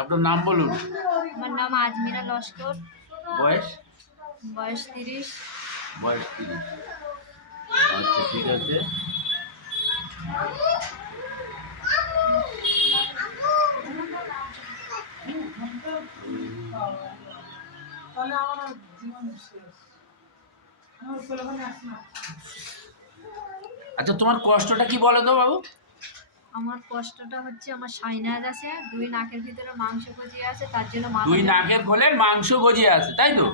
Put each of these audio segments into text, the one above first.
আপনার নাম বলুন। আমার নাম আজমিরা লস্কর। বয়স? বয়স 30। বয়স 30। আচ্ছা, ঠিক আছে। আচ্ছা, তোমার কষ্টটা কি বলো তো বাবু? আমার কষ্টটা হচ্ছে আমার সাইনাস আছে, 2 নাকের ভিতরে মাংস গজিয়ে আছে, তার জন্য 2 নাকের খোলে মাংস গজিয়ে আছে, তাই তো?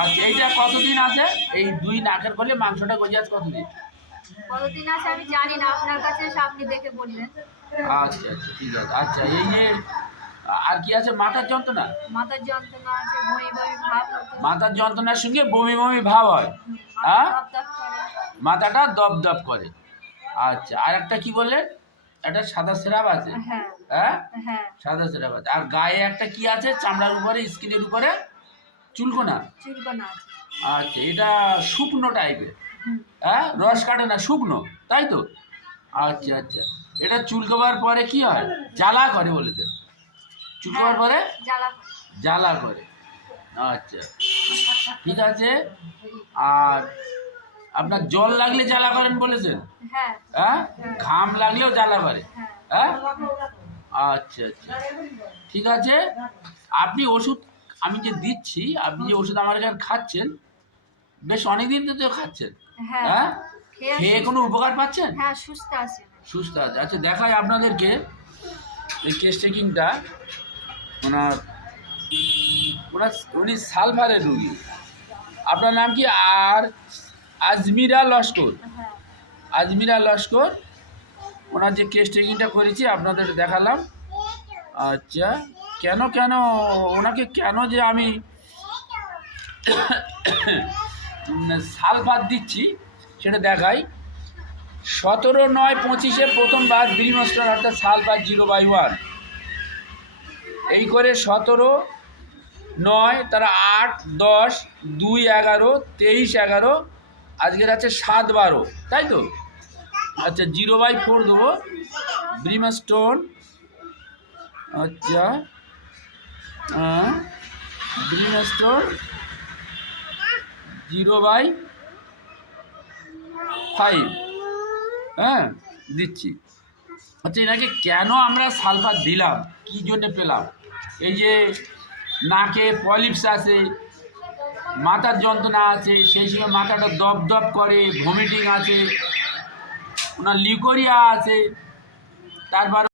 আচ্ছা, এইটা কতদিন আছে? এই 2 নাকের খোলে মাংসটা গজিয়ে আছে কতদিন? কতদিন আছে আমি জানি না, আপনার কাছে এসে আপনি দেখে বললেন। আচ্ছা আচ্ছা, ঠিক আছে। আচ্ছা, এই যে আর কি আছে? মাথার যন্ত্রণা? মাথার যন্ত্রণা আছে, বমি বমি ভাব হতো। মাথার যন্ত্রণার সঙ্গে বমি বমি ভাব হয়? হ্যাঁ, মাথাটা দপ করে। আচ্ছা, আর একটা কি বললেন? একটা সাদা স্রাব আছে? হ্যাঁ হ্যাঁ, হ্যাঁ, সাদা স্রাব আছে। আর গায়ে একটা কি আছে? চামড়ার উপরে, স্কিনের উপরে চুলকোনা? চুলকোনা আছে। আচ্ছা, এটা শুকনো টাইপের? হ্যাঁ, রস কাটে না, শুকনো, তাই তো? আচ্ছা আচ্ছা, এটা চুলকোবার পরে কি হয়? জ্বালা করে বলেছে? চুলকোবার পরে জ্বালা করে। আচ্ছা, ঠিক আছে। আর আপনার জল লাগলে জ্বালা করেন বলেছেন? হ্যাঁ, ঘাম লাগলেও জ্বালা করে? হ্যাঁ, আচ্ছা আচ্ছা, ঠিক আছে। আপনি ওষুধ আমি যে দিচ্ছি, আপনি যে ওষুধ আমার এখানে খাচ্ছেন, বেশ অনেকদিন তো খাচ্ছেন? হ্যাঁ, খেয়ে কোনো উপকার পাচ্ছেন? হ্যাঁ, সুস্থ আছে। সুস্থ আছে। আচ্ছা, দেখাই আপনাদেরকে এই কেস টেকিংটা। উনি সালভারের রুগী। আপনার নাম কি? আর আজমিরা লস্কর? আজমিরা লস্কর। ওনার যে কেস টেকিংটা করেছি আপনাদের দেখালাম। আচ্ছা, কেন ওনাকে কেন যে আমি সালফার দিচ্ছি সেটা দেখাই। 17/9/25 প্রথমবার ব্রিমস্টার অর্থাৎ সালফার 0/1, এই করে 17/9, তারা 8, 10, 2, 11, 23, 11, আজকের আছে 7/12, তাই তো? আচ্ছা, 0/4 দেবো ব্রিমস্টোন। আচ্ছা, ব্রিমস্টোন 0/5, হ্যাঁ, দিচ্ছি। আচ্ছা, এনাকে কেন আমরা সালফার দিলাম, কী জন্যে পেলাম? এই যে নাকে পলিপস আছে, মাথার যন্ত্রণা আছে, সেই সময় মাথাটা দপ করে, ভমিটিং আছে, ওনার লিউকোরিয়া আছে, তারপর